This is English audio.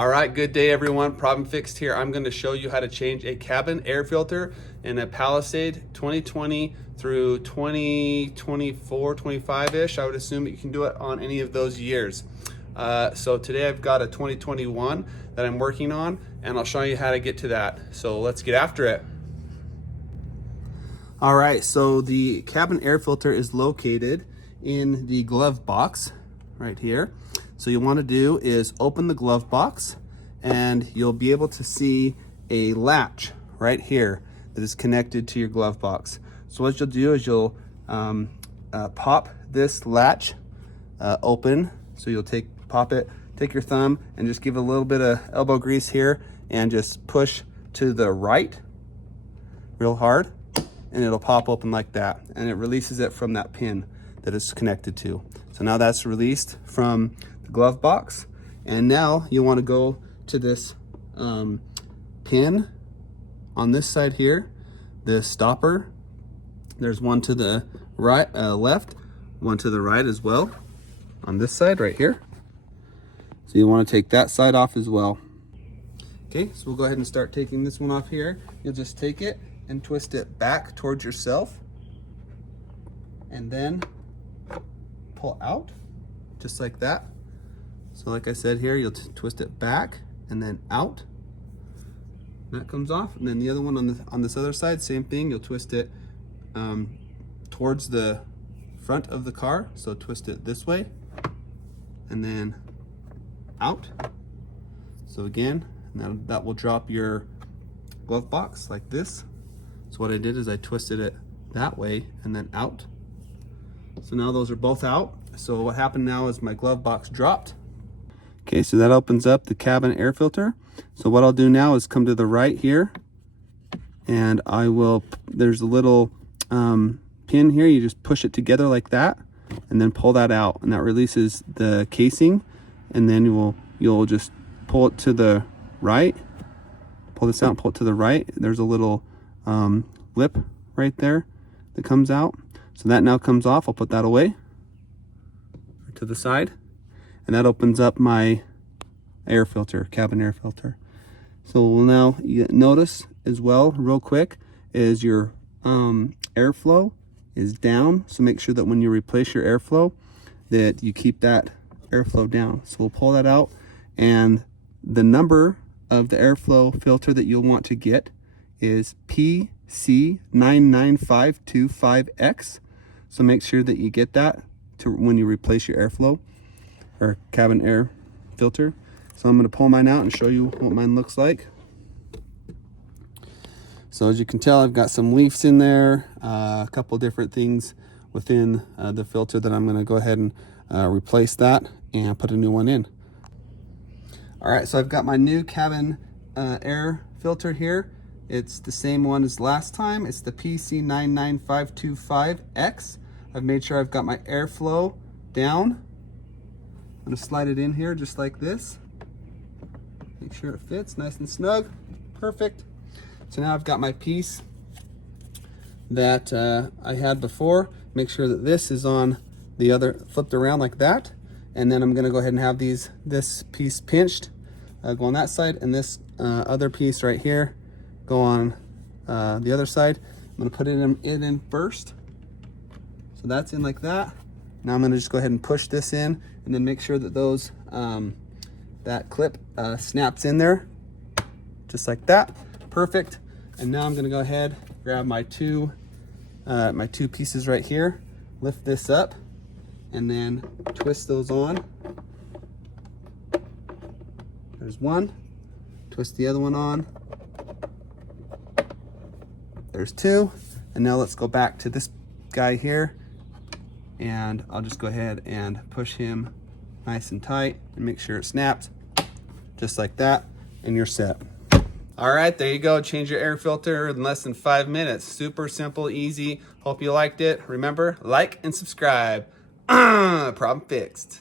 All right, good day everyone. Problem fixed here. I'm going to show you how to change a cabin air filter in a Palisade 2020 through 2024, 25-ish. I would assume that you can do it on any of those years. So today I've got a 2021 that I'm working on, and I'll show you how to get to that. So let's get after it. All right, so the cabin air filter is located in the glove box right here. So you want to do is open the glove box, and you'll be able to see a latch right here that is connected to your glove box. So what you'll do is you'll pop this latch open. So you'll pop it, take your thumb and just give it a little bit of elbow grease here and just push to the right real hard, and it'll pop open like that, and it releases it from that pin that it's connected to. So now that's released from the glove box, and now you want to go to this pin on this side here, the stopper. There's one to the right, left, one to the right as well on this side right here. So you want to take that side off as well. Okay, so we'll go ahead and start taking this one off here. You'll just take it and twist it back towards yourself, and then pull out just like that. So like I said here, you'll twist it back and then out. That comes off, and then the other one on this other side, same thing. You'll twist it towards the front of the car. So twist it this way and then out. So again, that will drop your glove box like this. So what I did is I twisted it that way and then out. So now those are both out. So what happened now is my glove box dropped. Okay, so that opens up the cabin air filter. So what I'll do now is come to the right here, and there's a little pin here. You just push it together like that and then pull that out, and that releases the casing. And then you'll just pull it to the right, pull this out and pull it to the right. There's a little lip right there that comes out. So that now comes off. I'll put that away to the side, and that opens up my air filter, cabin air filter. So we'll now notice as well, real quick, is your airflow is down. So make sure that when you replace your airflow, that you keep that airflow down. So we'll pull that out, and the number of the airflow filter that you'll want to get is PC99525X. So make sure that you get that when you replace your airflow or cabin air filter. So I'm going to pull mine out and show you what mine looks like. So as you can tell, I've got some leaves in there, a couple different things within the filter that I'm going to go ahead and replace that and put a new one in. All right, so I've got my new cabin air filter here. It's the same one as last time. It's the PC99525X. I've made sure I've got my airflow down. I'm going to slide it in here just like this. Make sure it fits nice and snug. Perfect. So now I've got my piece that I had before. Make sure that this is on the other, flipped around like that. And then I'm going to go ahead and have this piece pinched, go on that side, and this other piece right here go on the other side. I'm going to put it in first. So that's in like that. Now I'm going to just go ahead and push this in, and then make sure that those that clip snaps in there just like that. Perfect. And now I'm going to go ahead, grab my two pieces right here, lift this up, and then twist those on. There's one. Twist the other one on. There's two. And now let's go back to this guy here, and I'll just go ahead and push him nice and tight and make sure it snaps just like that, and you're set. All right, there you go. Change your air filter in less than 5 minutes. Super simple, easy. Hope you liked it. Remember, like and subscribe. Problem fixed.